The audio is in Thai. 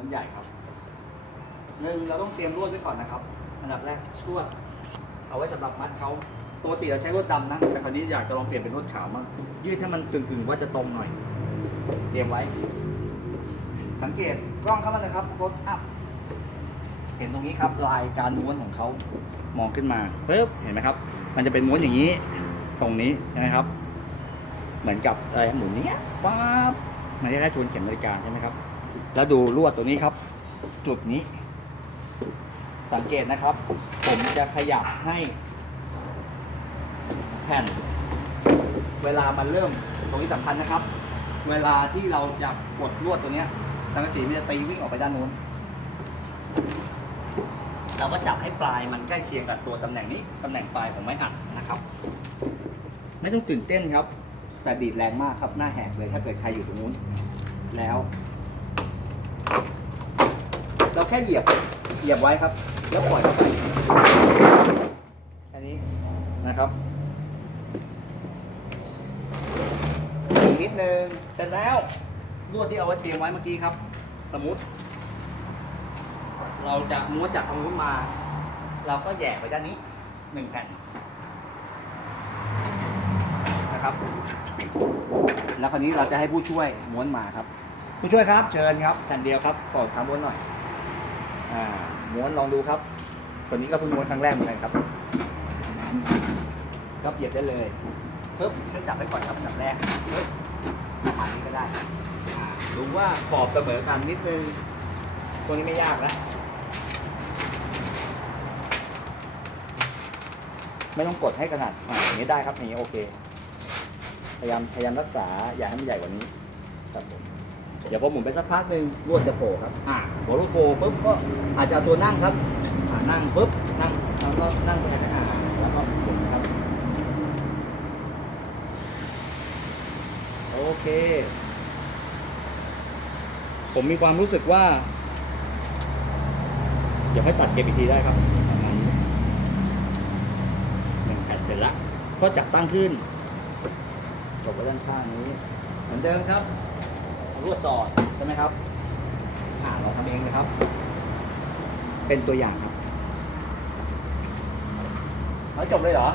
ม้วนใหญ่ครับหนึ่งเราต้องเตรียมลวดไว้ก่อนนะครับ อันดับแรกลวด เอาไว้สำหรับมัดเขาปกติเราใช้ลวดดำนะแต่คราวนี้อยากจะลองเปลี่ยนเป็นลวดขาวมั่งยืดให้มันกึ่งๆว่าจะตรงหน่อย เตรียมไว้ สังเกตกล้องเข้ามาเลยครับ close up เห็นตรงนี้ครับลายการม้วนของเขามองขึ้นมาปึ๊บเห็นไหมครับ มันจะเป็นม้วนอย่างนี้ทรงนี้ใช่ไหมครับ เหมือนกับอะไรหมุนนี้ฟ้ามันจะได้ทวนเข็มนาฬิกาใช่ไหมครับ แล้วดูลวดตัวนี้ครับ จุดนี้ สังเกตนะครับ ผมจะขยับให้ แผ่น เวลามันเริ่มตรงนี้สำคัญนะครับ เวลาที่เราจะกดลวดตัวนี้สังกะสีมันจะตีวิ่งออกไปด้านนู้นเราก็จับให้ปลายมันใกล้เคียงกับตัวตำแหน่งนี้ตำแหน่งปลายของไม้อัดนะครับ ไม่ต้องตื่นเต้นครับ แต่บีบแรงมากครับหน้าแหกเลยถ้าเกิดใครอยู่ตรงนู้น แล้ว เราแค่เหยียบ เหยียบไว้ครับ แล้วปล่อยเข้าไปอันนี้นะครับอีกนิดนึงเสร็จแล้วลวดที่เอาไว้เตรียมไว้เมื่อกี้ครับ สมมติ เราจะม้วนจากทางนู้นมา เราก็แหย่ไปด้านนี้หนึ่งแผ่นนะครับ แล้วคราวนี้เราจะให้ผู้ช่วยม้วนมาครับ ผู้ช่วยครับ เชิญครับแผ่นเดียวครับกดคำม้วนหน่อย อ่าม้วนลองดูครับคนนี้ก็เพิ่งม้วนครั้งแรกเหมือนกันครับ ก็เปรียบได้เลยเพิ่มช่วยจับไว้ก่อนครับอับแรกเพิ่มประมาณนี้ก็ได้อ่าดูว่าขอบเสมอกันนิดนึงตัวนี้ไม่ยากนะไม่ต้องกดให้ขนาดอ่าอย่างนี้ได้ครับอย่างนี้โอเค พยายามพยายามรักษาอย่าให้มันใหญ่กว่านี้ครับผม เดี๋ยวพอหมุนไปสักพักหนึ่งลวดจะโผล่ครับ อ่าพอลวดโผล่ปุ๊บก็อาจจะเอาตัวนั่งครับอ่านั่งปุ๊บนั่งแล้วก็นั่งไปอ่าแล้วก็หมุนครับ โอเค ผมมีความรู้สึกว่าเดี๋ยวให้ตัดเก็บอีกทีได้ครับประมาณนี้หนึ่งแผ่นเสร็จแล้วก็จับตั้งขึ้นจบไว้ด้านข้างนี้ เหมือนเดิมครับ เอาลวดสอดใช่ไหมครับอ่าเราทำเองนะครับ เป็นตัวอย่างครับเอาจบเลยเหรอ